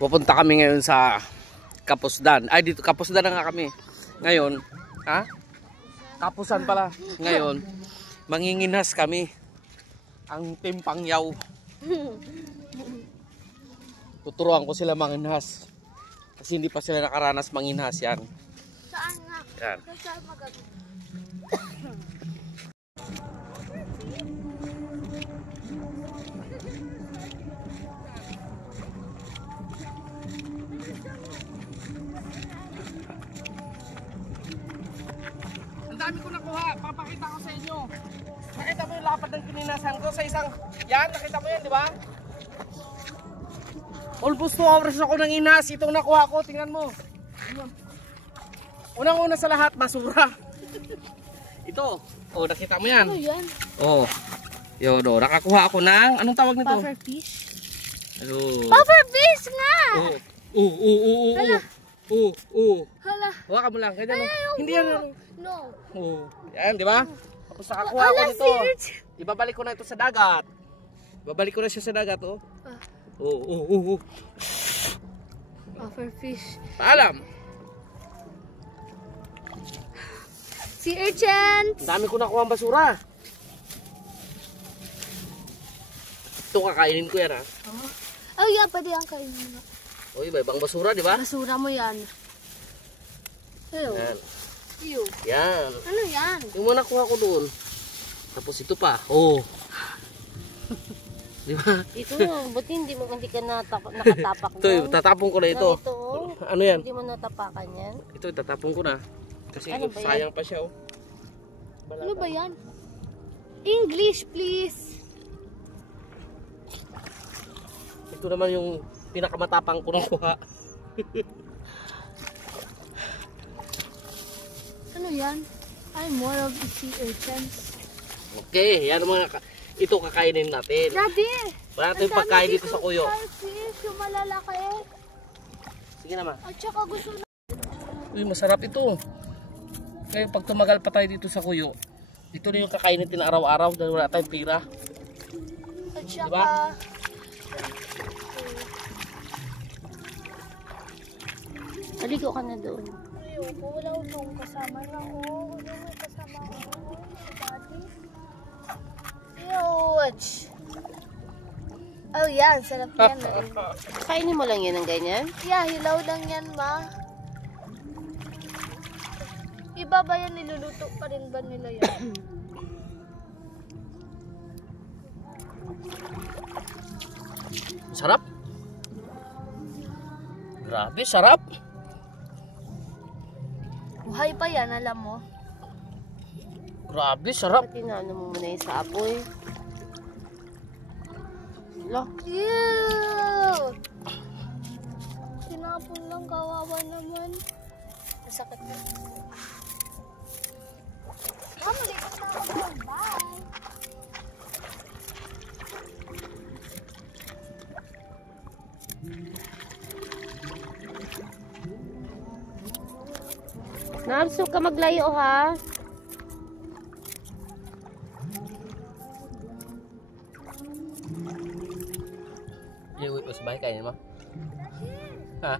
Pupunta kami ngayon sa Kapusdan. Ay, dito Kapusdan na nga kami. Ngayon, ha? Kapusan pala. Ngayon, manginginas kami. Ang Team Pangyaw. Tuturuan ko sila manginhas. Kasi hindi pa sila nakaranas manginhas yan. Saan nga? Yan. Saan magagawa? Ang dami ko nakuha. Papakita ko sa inyo. Nakita mo yung lapad ng kininasan ko sa isang... Yan, nakita mo yan, di ba? Almost 2 hours ako nang inas. Itong nakuha ko, tingnan mo. Unang-una sa lahat, basura. Ito. Oh, nakita mo yan. Ano yan? Oh. Yun, oh. Nakakuha ako ng... Anong tawag nito? Pufferfish? Oh. Pufferfish nga! Hala. Hawakan mo lang. Ganyan, Ayaw hindi mo. yan. No. Oh. Yan, di ba? Tapos nakakuha ko Hala, nito. search. Ibabalik ko na ito sa dagat. Ibabalik ko na siya sa dagat, oh. Pufferfish. Paalam. Sea urchins. Ang dami ko nakuha ang basura. Ito kakainin ko yan, ha. Oh yeah, pwede yan kainin mo. Uy, may ibang basura, di ba? Basura mo yan. Ew. Yan. Ew. Yan. Ano yan? Yung mga nakuha ko doon. Tapos ito pa. Oh. Di ba? Ito, buti hindi ka nakatapak Ito, tatapon ko na ito. Ito, Ano yan? hindi mo natapakan yan. Ito, tatapon ko na. Kasi Ano ba yan? sayang pa siya, oh. Ano ba yan? English, please. Ito naman yung pinakamatapang ko nakuha. Ano yan? I'm more of the sea urchins. Okay, yan ang mga... Ito kakainin natin. Daddy! Wala tayong pagkain dito sa kuyo. Starfish, yung malalaki. Sige naman. At saka gusto na... Uy, masarap ito. Kaya pag tumagal pa tayo dito sa kuyo, ito na yung kakainin natin araw-araw dahil wala tayong pira. At saka... Diba? Maligo ka na doon. Ayoko, wala akong kasama na ako. Wala may kasama ako. Si Daddy. Huge! Oh yan, sarap yan. Kainin mo lang yan ng ganyan. Yeah, hilaw lang yan, ma. Iba ba yan? Niluluto pa rin ba nila yan? Sarap. Grabe, sarap. Buhay pa yan, alam mo. Grabe, sarap. Pati na ano mo muna yung sa apoy. Lo. Ew! Tinapon lang, kawawa naman. Masakit na. Mama, lipat na ako. Bye! Narso ka maglayo ha. Iuwi pa sa bahay, kainin mo. Ha?